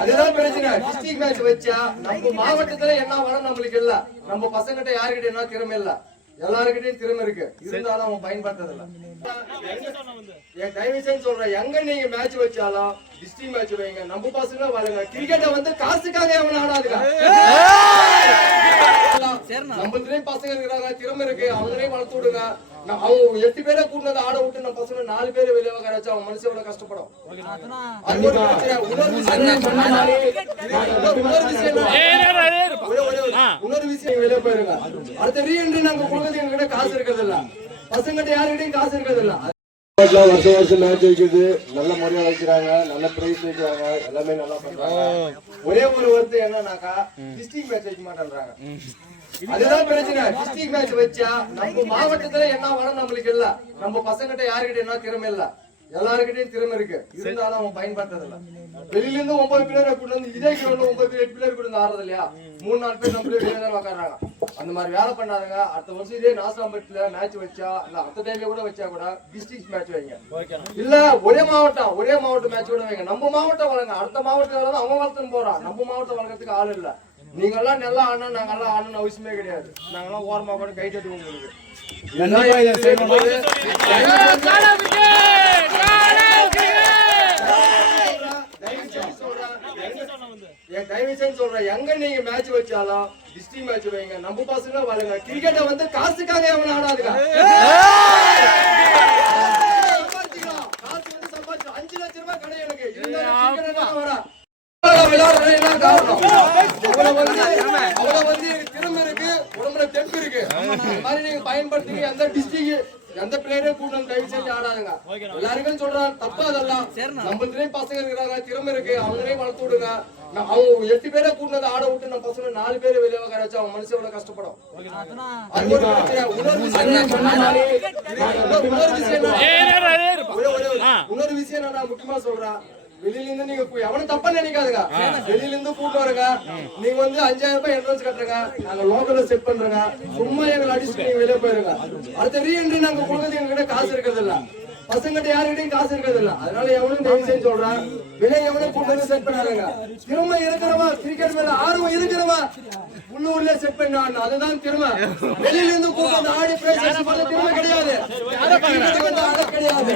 அதுதான் பிரச்சனை. District match வச்சா நம்ம மாவட்டத்துல என்ன வளம் நம்மளுக்கு இல்ல. நம்ம பசங்கிட்ட யாருக்கிட்ட என்ன திறமை இல்ல. எல்லாருக்கிட்டையும் திறமை இருக்கு. இருந்தாலும் அவன் பயன்படுத்துறது இல்ல என் டைமிஷன் சொல்றேன். எங்க நீங்க மேட்ச் வச்சாலும் டிஸ்ட்ரிக்ட் மேட்ச் வைங்க. நம்ம பசங்க வாழுங்க. கிரிக்கெட்டை வந்து காசுக்காக எவன் ஆடாதுங்க நம்மளதுலயும் பசங்க இருக்கிறாங்க திறமை இருக்கு. அவங்களையும் வளர்த்து விடுங்க. நான் அவங்க எட்டு பேரை கூட்டினது ஆட விட்டு நம்ம பசங்க நாலு பேரை வெளியே உட்கார வச்சா அவங்க மனசு எவ்வளவு கஷ்டப்படும். இன்னொரு விஷயம் வெளியே போயிருங்க. அடுத்த ரீஎன்ட்ரி நாங்க கொடுக்கறது எங்ககிட்ட காசு இருக்கிறது இல்ல பசங்கிட்ட யாருக்கிட்டையும் காசு இருக்கிறது இல்ல வருஷம் வருஷம் மேட்ச் வைக்குது நல்ல முறையா வைக்கிறாங்க நல்ல பிரைஸ் வைக்கிறாங்க எல்லாமே நல்லா பண்றாங்க. ஒரே ஒரு வருத்தம் என்னன்னாக்கா டிஸ்ட்ரிக்ட் மேட்ச் வைக்க மாட்டேன்றாங்க. அதுதான் பிரச்சனை. டிஸ்ட்ரிக்ட் மேட்ச் வச்சா நம்ம மாவட்டத்துல என்ன வளம் நம்மளுக்கு இல்ல. நம்ம பசங்கிட்ட யாருக்கிட்ட என்ன திறமை இல்ல? எல்லாருக்கிட்டையும் திறமை இருக்கு. இருந்தாலும் அவன் பயன்படுத்துறது இல்ல வெளியில இருந்து ஒன்பது பிளேயரை கொண்டு வந்து இதே கிரௌண்ட்ல ஒன்பது பேர் எட்டு பிளேயர் கூட வந்து ஆடுறது இல்லையா? மூணு நாலு பேர் நம்ம வெளியே தான் உட்காடுறாங்க அந்த மாதிரி வேலை பண்ணாதுங்க அடுத்த வருஷம் இதே நாசாம்பட்டில மேட்ச் வச்சா இல்ல அடுத்த டைம்ல கூட வச்சா கூட டிஸ்ட்ரிக்ட் மேட்ச் வைங்க. இல்ல ஒரே மாவட்டம் ஒரே மாவட்டம் மேட்ச் கூட வைங்க. நம்ம மாவட்டம் வளங்க அடுத்த மாவட்டத்துல அவன் வளர்த்துன்னு போறான். நம்ம மாவட்டம் வளர்க்கறதுக்கு ஆள் இல்ல. நீங்க எல்லாம் நல்லா ஆடணும் நாங்க எல்லாம் ஆடணும் அவசியமே கிடையாது. நாங்க எல்லாம் ஓரமா கூட கை தட்டுவோம் உங்களுக்கு எங்க செய்யும்போது என் டைமிஷன் சொல்றேன். எங்க நீங்க மேட்ச் வச்சாலும் டிஸ்ட்ரிக்ட் மேட்ச் வைங்க. நம்ம பசங்க வாழுங்க. கிரிக்கெட்டை வந்து காசுக்காக எவன் ஆடாதுங்க சம்பாதிச்சுக்கலாம். காசு வந்து சம்பாதிச்சு அஞ்சு லட்சம் ரூபாய் கடை எனக்கு இருந்தாலும் cricket தான் வரேன். விளையாடுறது என்ன காரணம்? அவ்வளவு வந்து அவ்வளவு வந்து எனக்கு திறமை இருக்கு உடம்புல தெம்பு இருக்கு. அந்த மாதிரி நீங்க பயன்படுத்தி எந்த டிஸ்ட்ரிக்ட் எந்த பிளேயரே கூட தயவு செஞ்சு ஆடாதுங்க. எல்லாருக்கும் சொல்றாங்க தப்பு அதெல்லாம். நம்மளதுலயும் பசங்க இருக்கிறாங்க திறமை இருக்கு அவங்களையும் வளர்த்து விடுங்க. நான் அவங்க எட்டு பேரை கூட்டினது ஆட விட்டு நம்ம பசங்க நாலு பேரை வெளியே உட்கார வச்சா அவங்க மனசு எவ்வளவு கஷ்டப்படும்? அது ஒரு பிரச்சனை. இன்னொரு விஷயம் இன்னொரு விஷயம் என்ன? ஒரே- ஒரே ஒரு- இன்னொரு விஷயம் என்ன நான் முக்கியமா சொல்றேன். வெளியில இருந்து நீங்க எவனும் தப்பா நினைக்காதுங்க. வெளியில இருந்து கூட்டு வரங்க. நீங்க வந்து அஞ்சாயிரம் ரூபாய் என்ட்ரன்ஸ் கட்டுறங்க. நாங்க லோக்கல்ல செட் பண்றோங்க. சும்மா எங்களை அடிச்சுட்டு நீங்க வெளியே போயிருங்க. அடுத்த ரீஎன்ட்ரி நாங்க கொடுக்கறது எங்க கிட்ட காசு இருக்கிறது இல்ல பசங்கிட்ட யாருக்கிட்டையும் காசு இருக்கிறது இல்ல அதனால எவனும் தயவு செஞ்சு சொல்றேன். வெளியே எவனும் கூட்டு செட் பண்ணாருங்க திறமை இருக்கிறவன் கிரிக்கெட் மேல ஆர்வம் இருக்கிறவன் உள்ளூர்ல செட் பண்ணான் அதுதான் திறமை வெளியில இருந்து கூட்டு வந்து ஆடி பண்ண திறமை கிடையாது. கிடையாது.